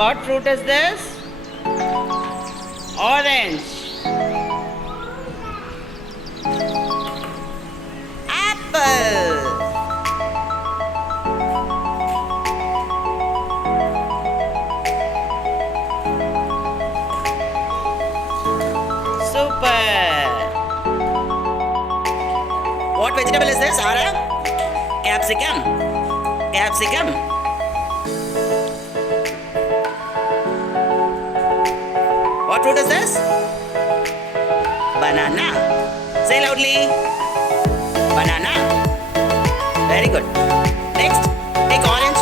What fruit is this? Orange. Apple. Super. What vegetable is this, Ara? Capsicum. Capsicum. What fruit is this? Banana. Say loudly. Banana. Very good. Next, take orange.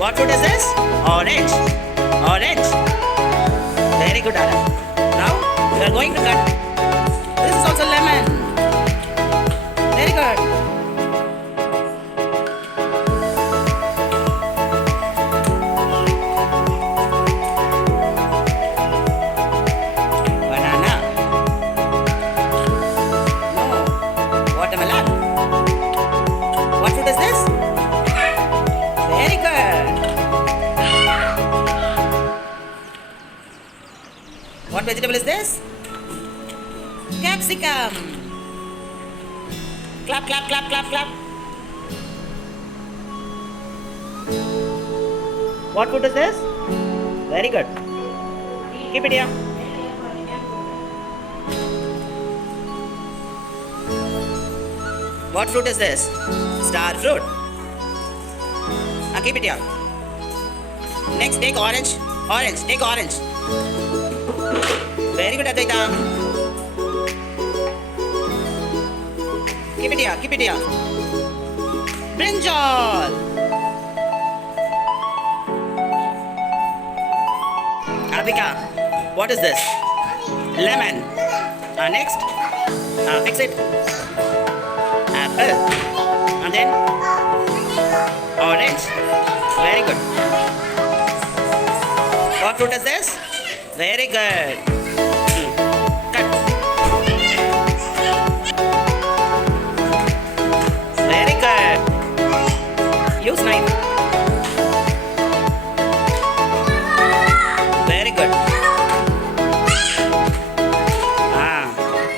What fruit is this? Orange. Orange. Very good, Ara. Now, we are going to cut. This is also lemon. Very good. Banana. No. Watermelon. What fruit is this? Very good. What vegetable is this? Capsicum. Clap, clap, clap, clap, clap. What fruit is this? Very good. Keep it here. What fruit is this? Star fruit. Keep it here. Next, take orange. Orange. Take orange. Very good, Advaita. Keep it here. Keep it here. Brinjal. Abhika, what is this? Lemon. Next, fix it. Apple. And then orange. Very good. What fruit is this? Very good. Cut. Very good. Use knife. Very good.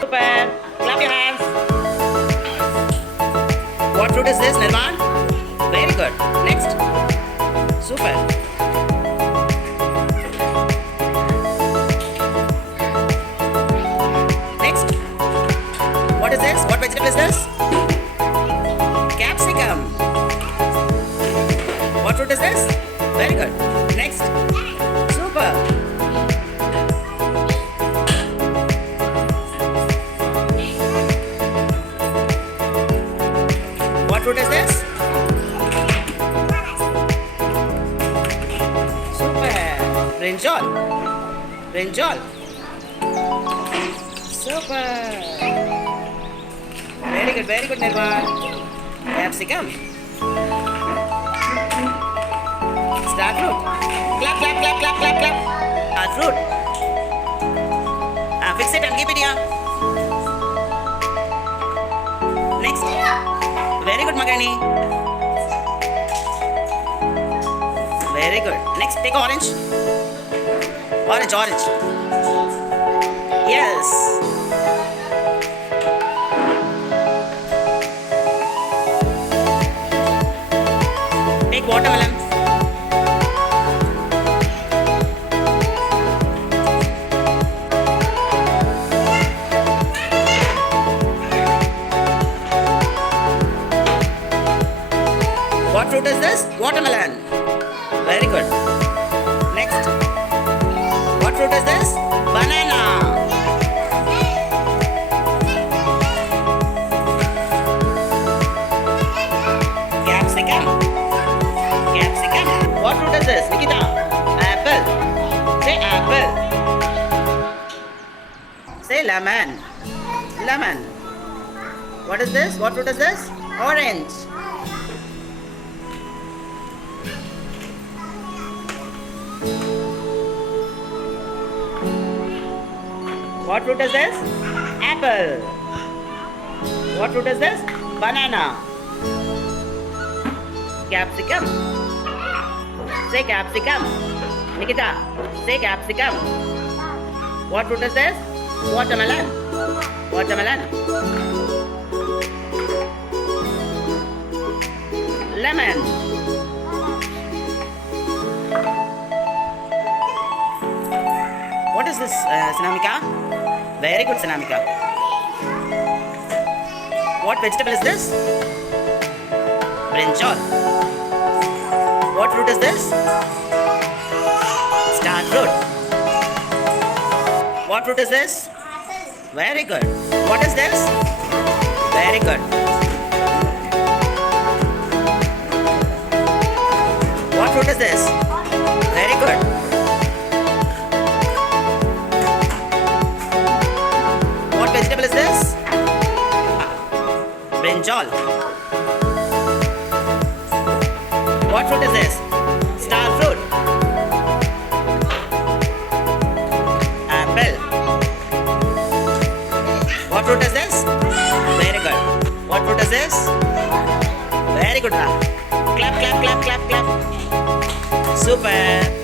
Super. Clap your hands. What fruit is this, Nirman? Very good. Next. Super. Next. What is this? What vegetable is this? Capsicum. What fruit is this? Very good. Next. Super. What fruit is this? Super. Brinjal. Brinjal. Super. Very good, Nirvan. Capsicum. Star fruit. Clap, clap, clap, clap, clap, clap. Star fruit. Fix it and keep it here. Next. Very good, Magani. Very good. Next, take orange. Orange, orange. Yes. Take watermelon. What fruit is this? Watermelon. Very good. Next. What fruit is this? Banana. Capsicum. Capsicum. What fruit is this, Nikita? Apple. Say apple. Say lemon. Lemon. What is this? What fruit is this? Orange. What fruit is this? Apple. What fruit is this? Banana. Capsicum. Say capsicum. Nikita, say capsicum. What fruit is this? Watermelon. Watermelon. Lemon. What is this, Sanamika? Very good, Sanamika. What vegetable is this? Brinjal. What fruit is this? Star fruit. What fruit is this? Very good. What is this? Very good. What fruit is this? Very good. What vegetable is this? Brinjal. What fruit is this? Star fruit. Apple. What fruit is this? Very good. What fruit is this? Very good. Clap, clap, clap, clap, clap. Super.